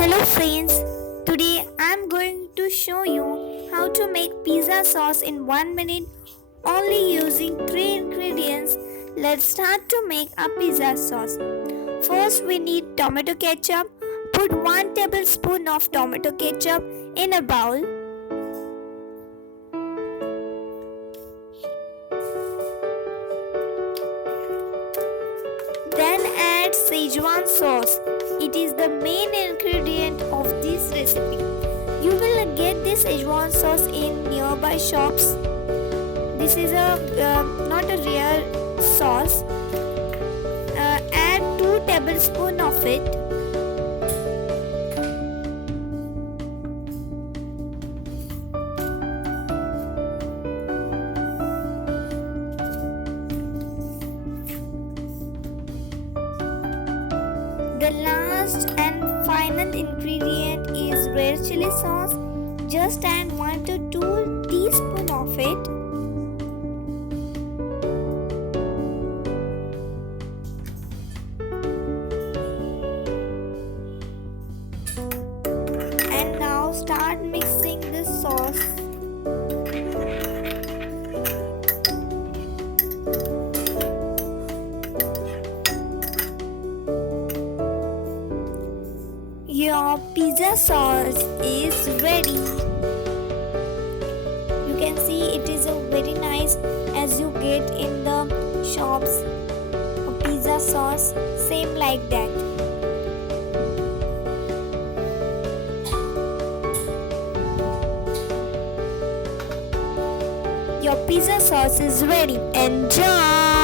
Hello friends, today I'm going to show you how to make pizza sauce in 1 minute only using 3 ingredients. Let's start to make a pizza sauce. First we need tomato ketchup. Put 1 tablespoon of tomato ketchup in a bowl. Then add Szechuan sauce. It is the main ingredient of this recipe. You will get this Szechuan sauce in nearby shops. This is not a real sauce. Add 2 tablespoons of it. The last and final ingredient is red chili sauce. Just add 1 to 2 teaspoons of it. And now start mixing this sauce. Your pizza sauce is ready. You can see it is a very nice as you get in the shops a pizza sauce same like that. Your pizza sauce is ready. Enjoy!